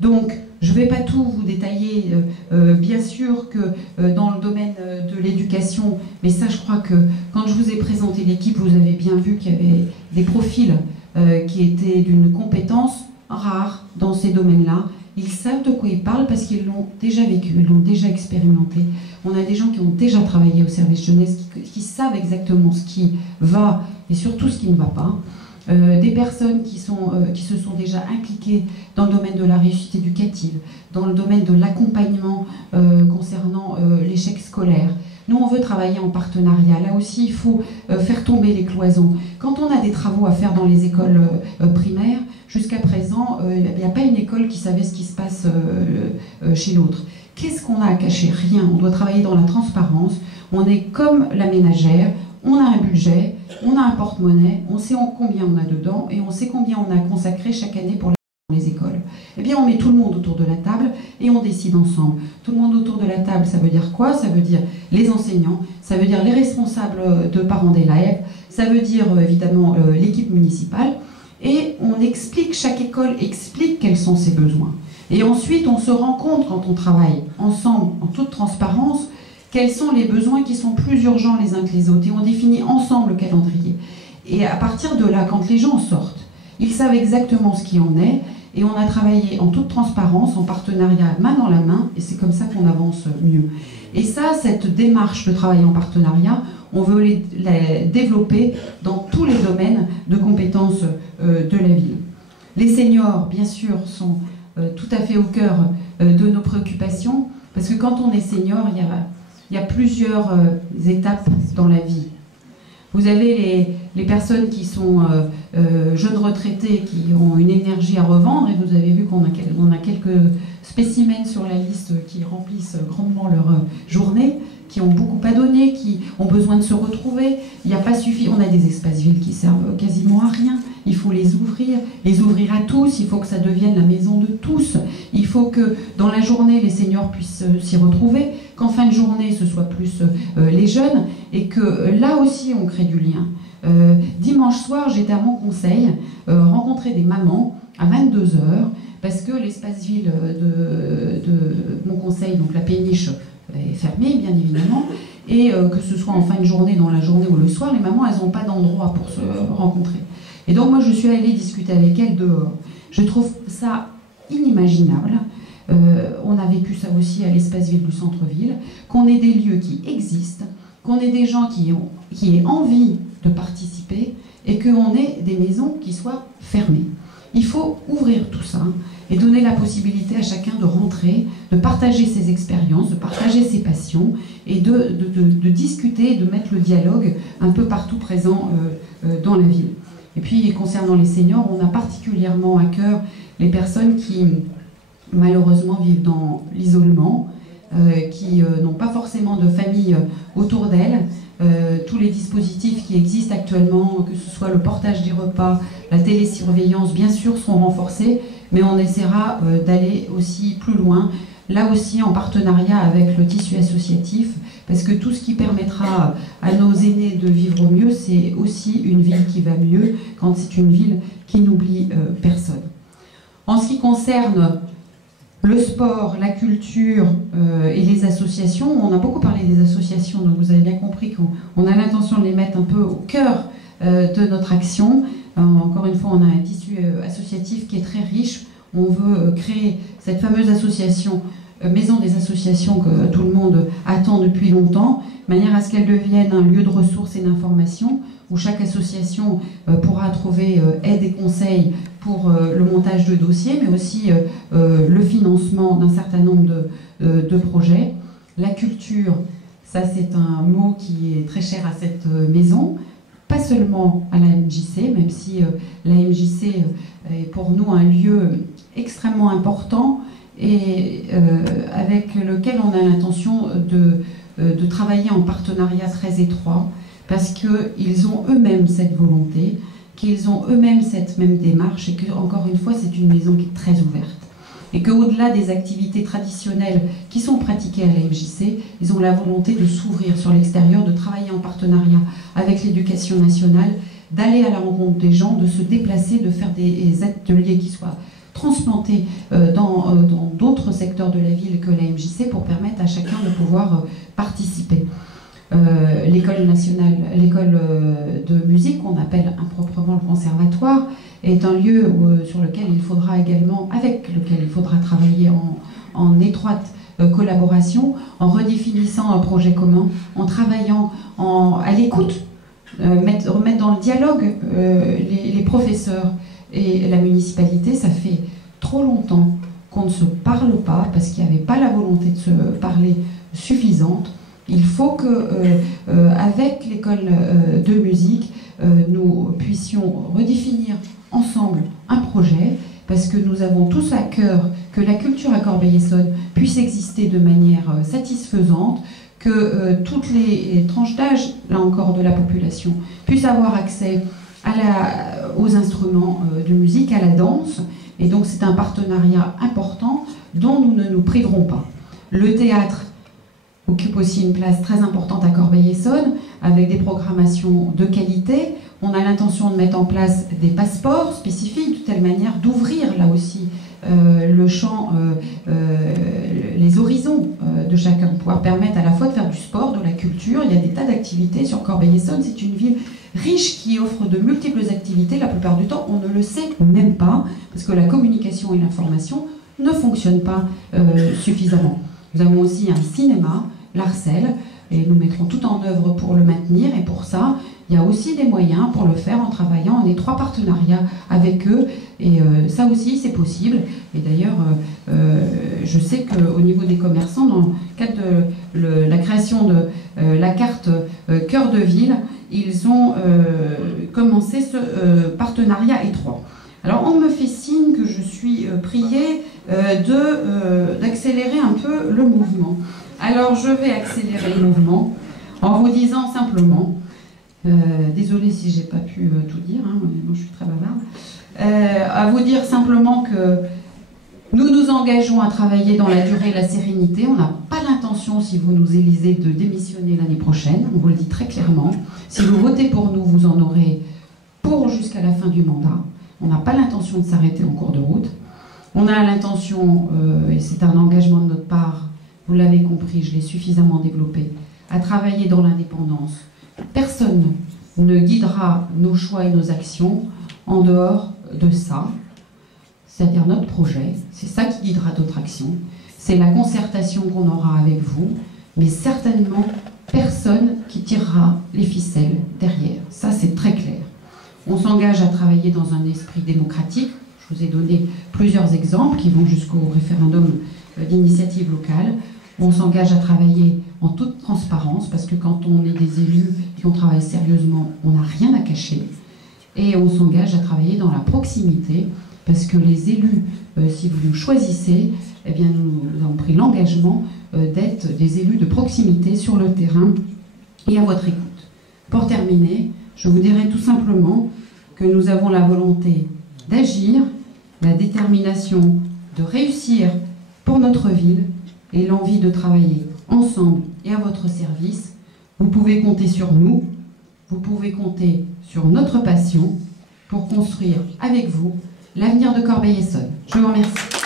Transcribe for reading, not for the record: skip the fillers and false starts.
Donc, je ne vais pas tout vous détailler, bien sûr que dans le domaine de l'éducation, mais ça je crois que quand je vous ai présenté l'équipe, vous avez bien vu qu'il y avait des profils qui étaient d'une compétence rare dans ces domaines-là. Ils savent de quoi ils parlent parce qu'ils l'ont déjà vécu, ils l'ont déjà expérimenté. On a des gens qui ont déjà travaillé au service jeunesse, qui savent exactement ce qui va et surtout ce qui ne va pas. Des personnes qui se sont déjà impliquées dans le domaine de la réussite éducative, dans le domaine de l'accompagnement concernant l'échec scolaire. Nous, on veut travailler en partenariat. Là aussi, il faut faire tomber les cloisons. Quand on a des travaux à faire dans les écoles primaires, jusqu'à présent, il n'y a pas une école qui savait ce qui se passe chez l'autre. Qu'est-ce qu'on a à cacher? Rien. On doit travailler dans la transparence. On est comme la ménagère. On a un budget, on a un porte-monnaie, on sait combien on a dedans et on sait combien on a consacré chaque année pour les écoles. Eh bien, on met tout le monde autour de la table et on décide ensemble. Tout le monde autour de la table, ça veut dire quoi? Ça veut dire les enseignants, ça veut dire les responsables de parents d'élèves, ça veut dire évidemment l'équipe municipale. Et on explique, chaque école explique quels sont ses besoins. Et ensuite, on se rend compte quand on travaille ensemble, en toute transparence, quels sont les besoins qui sont plus urgents les uns que les autres. Et on définit ensemble le calendrier. Et à partir de là, quand les gens sortent, ils savent exactement ce qui en est. Et on a travaillé en toute transparence, en partenariat, main dans la main. Et c'est comme ça qu'on avance mieux. Et ça, cette démarche de travail en partenariat, on veut la développer dans tous les domaines de compétences de la ville. Les seniors, bien sûr, sont tout à fait au cœur de nos préoccupations. Parce que quand on est senior, il y a plusieurs étapes dans la vie. Vous avez les personnes qui sont jeunes retraités, qui ont une énergie à revendre, et vous avez vu qu'on a quelques spécimens sur la liste qui remplissent grandement leur journée, qui ont beaucoup à donner, qui ont besoin de se retrouver. Il n'y a pas suffi. On a des espaces villes qui servent quasiment à rien. Il faut les ouvrir à tous. Il faut que ça devienne la maison de tous. Il faut que dans la journée, les seniors puissent s'y retrouver, qu'en fin de journée, ce soit plus les jeunes, et que là aussi, on crée du lien. Dimanche soir, j'étais à mon conseil, rencontrer des mamans à 22 h, parce que l'espace ville de mon conseil, donc la péniche, est fermée, bien évidemment, et que ce soit en fin de journée, dans la journée ou le soir, les mamans, elles n'ont pas d'endroit pour se rencontrer. Et donc moi, je suis allée discuter avec elles dehors. Je trouve ça inimaginable. On a vécu ça aussi à l'espace ville du centre-ville, qu'on ait des lieux qui existent, qu'on ait des gens qui aient envie de participer, et qu'on ait des maisons qui soient fermées. Il faut ouvrir tout ça et donner la possibilité à chacun de rentrer, de partager ses expériences, de partager ses passions, et de discuter, de mettre le dialogue un peu partout présent dans la ville. Et puis, concernant les seniors, on a particulièrement à cœur les personnes qui, malheureusement, vivent dans l'isolement, qui n'ont pas forcément de famille autour d'elles. Tous les dispositifs qui existent actuellement, que ce soit le portage des repas, la télésurveillance, bien sûr, seront renforcés, mais on essaiera d'aller aussi plus loin, là aussi en partenariat avec le tissu associatif, parce que tout ce qui permettra à nos aînés de vivre mieux, c'est aussi une ville qui va mieux, quand c'est une ville qui n'oublie personne. En ce qui concerne le sport, la culture et les associations, on a beaucoup parlé des associations, donc vous avez bien compris qu'on a l'intention de les mettre un peu au cœur de notre action. Encore une fois, on a un tissu associatif qui est très riche. On veut créer cette fameuse association, maison des associations que tout le monde attend depuis longtemps, de manière à ce qu'elle devienne un lieu de ressources et d'information, où chaque association pourra trouver aide et conseils pour le montage de dossiers, mais aussi le financement d'un certain nombre de projets. La culture, ça c'est un mot qui est très cher à cette maison, pas seulement à la MJC, même si la MJC est pour nous un lieu extrêmement important et avec lequel on a l'intention de travailler en partenariat très étroit, parce qu'ils ont eux-mêmes cette volonté, qu'ils ont eux-mêmes cette même démarche, et que, encore une fois, c'est une maison qui est très ouverte. Et qu'au-delà des activités traditionnelles qui sont pratiquées à la MJC, ils ont la volonté de s'ouvrir sur l'extérieur, de travailler en partenariat avec l'éducation nationale, d'aller à la rencontre des gens, de se déplacer, de faire des ateliers qui soient transplanter dans d'autres secteurs de la ville que la MJC pour permettre à chacun de pouvoir participer. L'école nationale, l'école de musique, qu'on appelle improprement le conservatoire, est un lieu sur lequel il faudra également, avec lequel il faudra travailler en étroite collaboration, en redéfinissant un projet commun, en travaillant à l'écoute, remettre dans le dialogue les professeurs et la municipalité. Ça fait trop longtemps qu'on ne se parle pas parce qu'il n'y avait pas la volonté de se parler suffisante. Il faut que, avec l'école de musique, nous puissions redéfinir ensemble un projet, parce que nous avons tous à cœur que la culture à Corbeil-Essonnes puisse exister de manière satisfaisante, que toutes les tranches d'âge, là encore, de la population puissent avoir accès aux instruments de musique, à la danse. Et donc c'est un partenariat important dont nous ne nous priverons pas. Le théâtre occupe aussi une place très importante à Corbeil-Essonnes, avec des programmations de qualité. On a l'intention de mettre en place des passeports spécifiques, de telle manière d'ouvrir là aussi le champ, les horizons de chacun, pouvoir permettre à la fois de faire du sport, de la culture. Il y a des tas d'activités sur Corbeil-Essonnes. C'est une ville riche qui offre de multiples activités. La plupart du temps, on ne le sait même pas, parce que la communication et l'information ne fonctionnent pas suffisamment. Nous avons aussi un cinéma, l'Arcel, et nous mettrons tout en œuvre pour le maintenir, et pour ça, il y a aussi des moyens pour le faire en travaillant en étroit partenariat avec eux, et ça aussi c'est possible. Et d'ailleurs, je sais qu'au niveau des commerçants, dans le cadre de la création de la carte cœur de ville, ils ont commencé ce partenariat étroit. Alors on me fait signe que je suis priée d'accélérer un peu le mouvement. Alors je vais accélérer le mouvement en vous disant simplement, désolée si j'ai pas pu tout dire, hein, moi je suis très bavarde, à vous dire simplement que nous nous engageons à travailler dans la durée et la sérénité. On n'a pas l'intention, si vous nous élisez, de démissionner l'année prochaine, on vous le dit très clairement. Si vous votez pour nous, vous en aurez pour jusqu'à la fin du mandat. On n'a pas l'intention de s'arrêter en cours de route. On a l'intention, et c'est un engagement de notre part, vous l'avez compris, je l'ai suffisamment développé, à travailler dans l'indépendance. Personne ne guidera nos choix et nos actions en dehors de ça, c'est-à-dire notre projet. C'est ça qui guidera d'autres actions. C'est la concertation qu'on aura avec vous, mais certainement personne qui tirera les ficelles derrière. Ça, c'est très clair. On s'engage à travailler dans un esprit démocratique. Je vous ai donné plusieurs exemples qui vont jusqu'au référendum d'initiative locale. On s'engage à travailler en toute transparence, parce que quand on est des élus et qu'on travaille sérieusement, on n'a rien à cacher. Et on s'engage à travailler dans la proximité, parce que les élus, si vous nous choisissez, eh bien nous avons pris l'engagement d'être des élus de proximité sur le terrain et à votre écoute. Pour terminer, je vous dirai tout simplement que nous avons la volonté d'agir, la détermination de réussir pour notre ville et l'envie de travailler ensemble et à votre service. Vous pouvez compter sur nous, vous pouvez compter sur notre passion pour construire avec vous l'avenir de Corbeil-Essonnes. Je vous remercie.